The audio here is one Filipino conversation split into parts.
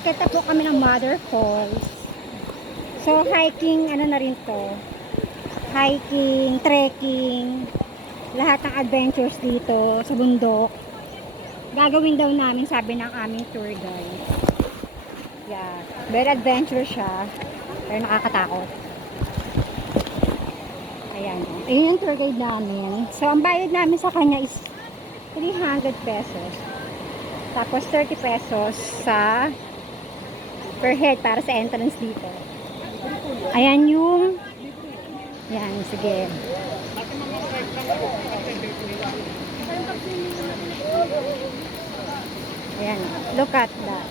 Akit na po kami ng Mother Falls. So, hiking, ano na rin to. Hiking, trekking, lahat ng adventures dito sa bundok. Gagawin daw namin, sabi ng aming tour guide. Yeah, very adventure siya. Pero nakakatakot. Ayan. Ayun yung tour guide namin. So, ang bayad namin sa kanya is 300 pesos. Tapos 30 pesos sa per head para sa entrance dito. Ayan yung yan, sige. Ayan, look at that.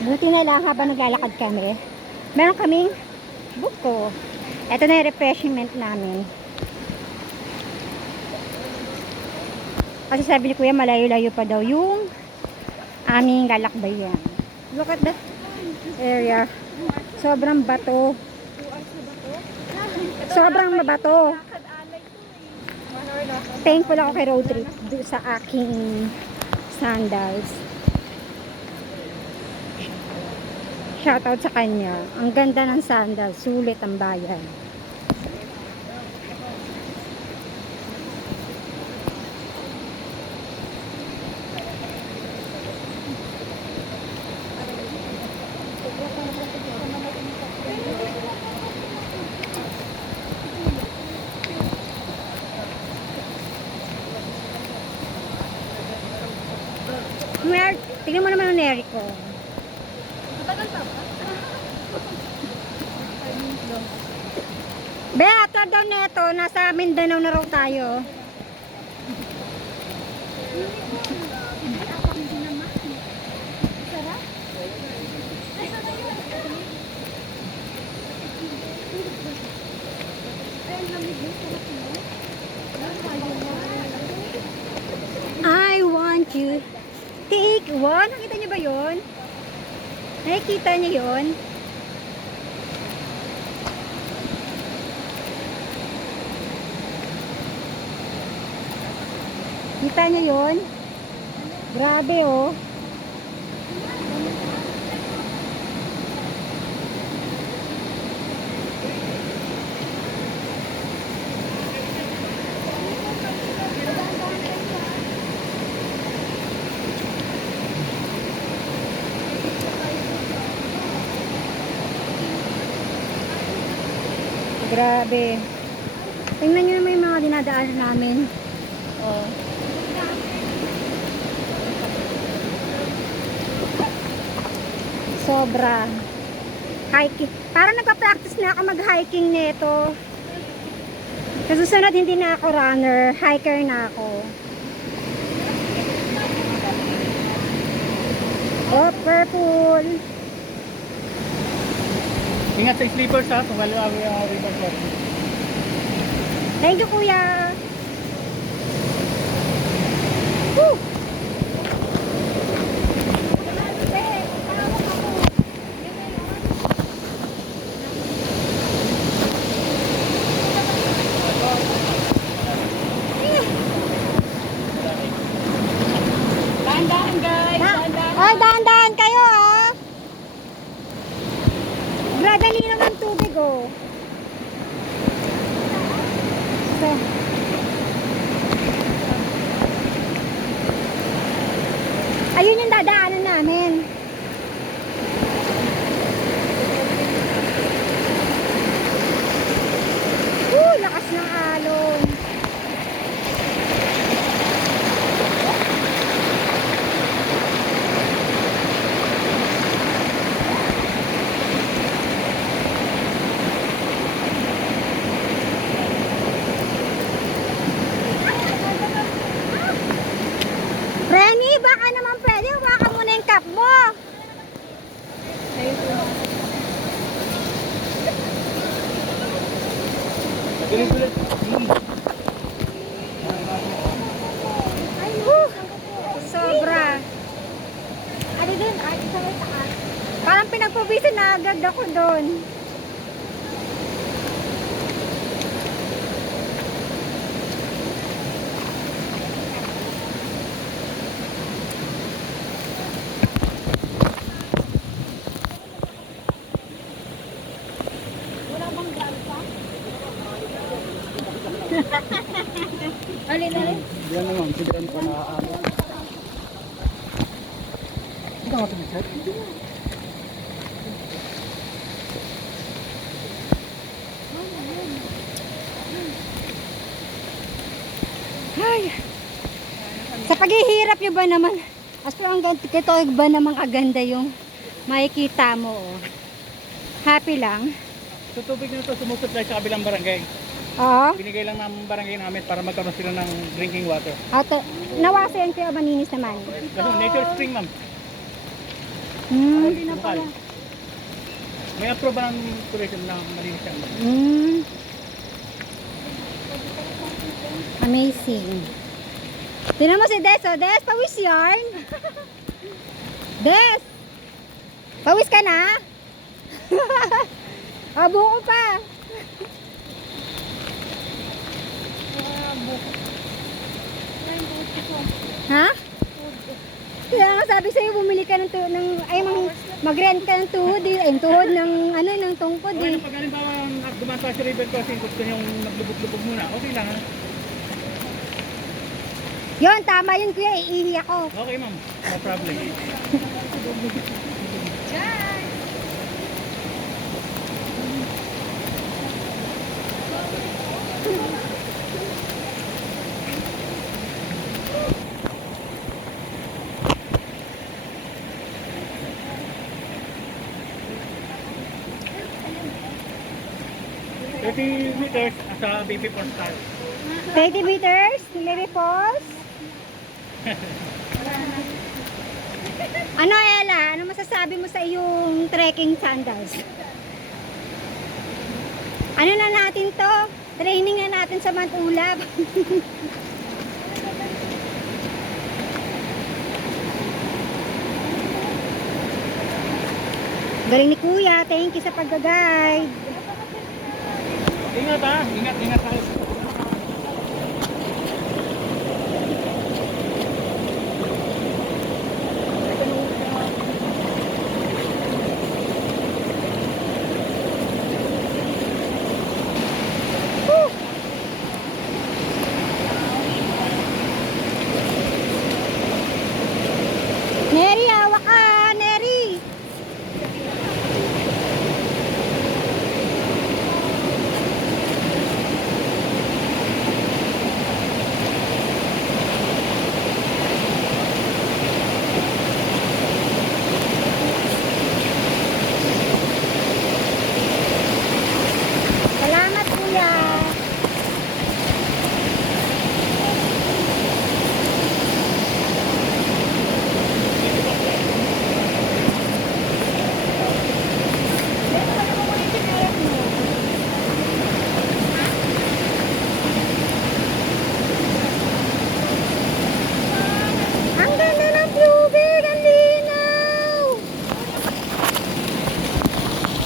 Buti na lang habang naglalakad kami. Meron kaming buko. Ito na yung refreshment namin. Kasi sabi ni Kuya, malayo-layo pa daw yung aming lalakbayan. Look at that area. Sobrang bato. Sobrang mabato. Thankful ako kay road trip sa aking sandals. Shoutout sa kanya. Ang ganda ng sandals. Sulit ang bayan. Tingnan mo naman ang Neri ko. Be, after daw neto, nasa Mindanao na raw tayo. I want you. Take one. Nakita niyo ba yun? Nakikita niyo yun? Kita niyo yun? Grabe oh. Grabe. Tingnan nyo naman yung mga dinadaanan namin. Oh. Sobra. Hiking. Parang nagpa-practice na ako mag-hiking nito. Sa susunod hindi na ako runner. Hiker na ako. Oh, purple. Ingat sa sleepers ha, kung wala ang river crossing. Thank you, Kuya. Woo! Dahan-dahan guys! Dahan-dahan! Ay, dahan-dahan kayo ah! Gradali naman tubig oh. So, ayun yung dadaanan namin. Lakas ng alon. Renny, baka naman pwede. Baka muna yung cup mo. Sobra. Ano dun? Parang pinagpubisan na agad ako doon. dyan ko na ano. Ito nga tumisit. Ay. Sa paghihirap nyo ba naman? Aso ang kitoig ba namang aganda yung makikita mo? Oh. Happy lang? So tubig na ito sumusupply sa kabilang barangay. Oo. Binigay lang ng barangay namin para magkaroon sila ng drinking water. At nawasan kayo maninis naman. Kasi nature spring ma'am. Hmm. Lokal. May approve ba ng tourism na malinis yan? Hmm. Amazing. Tingnan mo si Des, oh. Des, pawis yarn. Des! Pawis ka na? Buko pa. Ha? Kaya nga sabi sa'yo, bumili ka ng mag-rent ka ng tuhod, yung tuhod ng, ng tungkod, Okay, pag halimbawa gumanta sa river crossing, gusto niyong maglubog-lubog muna, okay lang ha? Yun, tama yun kuya, iihi ako. Okay ma'am, no problem. meters sa BP Postal. 30 meters, Lily Falls. Ano Ella, ano masasabi mo sa iyong trekking sandals? Ano na natin to? Training na natin sa Mantulab. Galing ni Kuya, thank you sa pag-guide. Ingat ha, ingat tayo. Neri, hawak ka, Neri. Salamat Kuya. Ang ganda ng tubig, ang linaw.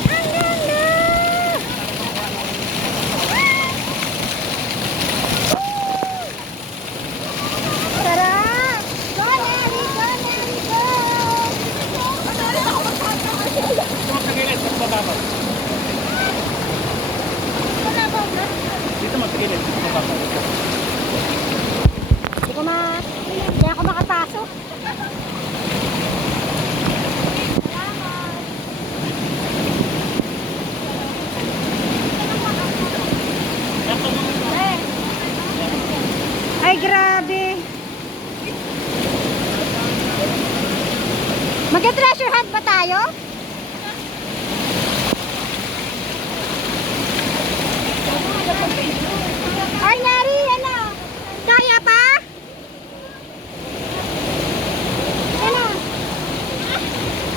Ang ganda. Sarap. Go Neri, go Neri, go. Dito magkagilid, mas mababaw. Dito magkagilid, mas mababaw. Hindi ako makapasok. Ay, grabe. Mag-treasure hunt ba tayo? Ay, Neri, ano? Kaya pa? Ano?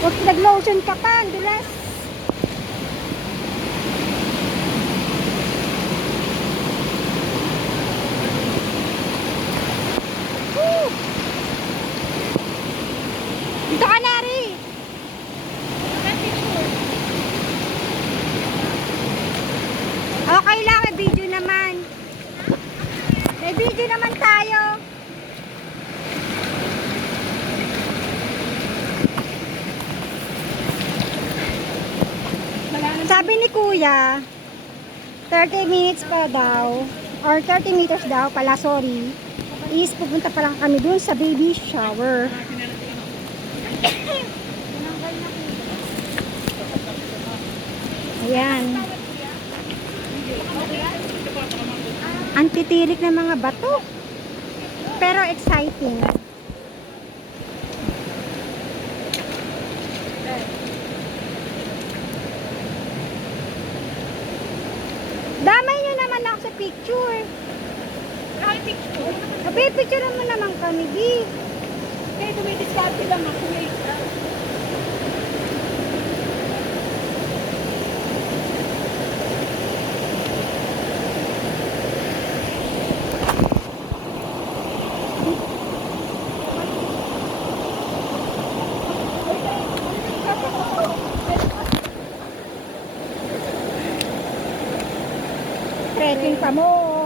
Huwag nag-lotion ka pa, ang dulas. Woo! Dito ka, Neri. Okay lang, may video naman. May video naman tayo. Sabi ni Kuya, 30 minutes pa daw, or 30 meters daw pala, sorry. is pupunta pa lang kami dun sa baby shower. Ayan. Ang titirik ng mga bato. Pero exciting. Damay nyo naman ako sa picture. Picture mo naman kami, Di. Kaya dumidiskarte lang ako ngayon. Trekking pa mo.